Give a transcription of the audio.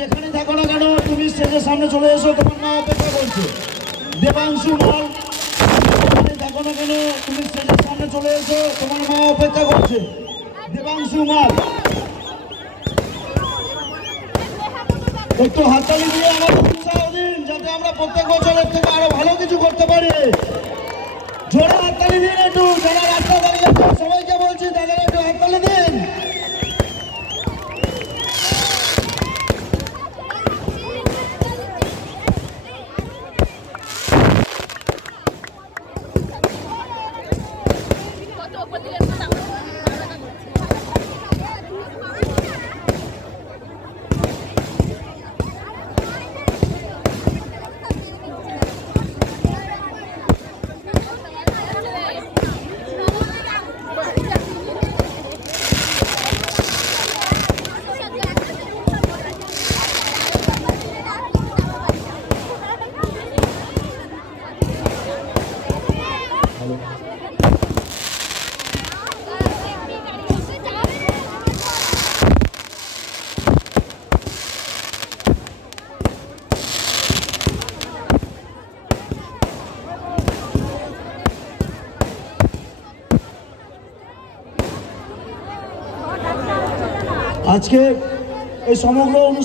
যেখানে থাকো না কেন তুমি স্টেজের সামনে চলে এসো, তোমার মা অপেক্ষা করছে। দেবাংশু মাল, যেখানে থাকো না কেন তুমি স্টেজের সামনে চলে এসো, তোমার মা অপেক্ষা করছে। দেবাংশু মাল, একটু হাততালি দিয়ে আমাদের উৎসাহ দিন, যাতে আমরা প্রত্যেক বছরের থেকে আরো ভালো কিছু করতে পারি। জোরে হাততালি দিন একটু, যারা রাস্তা দাঁড়িয়ে আছে সবাইকে বলছি তাদের একটু হাততালি দিন। আজকে এই সমগ্র অনুষ্ঠান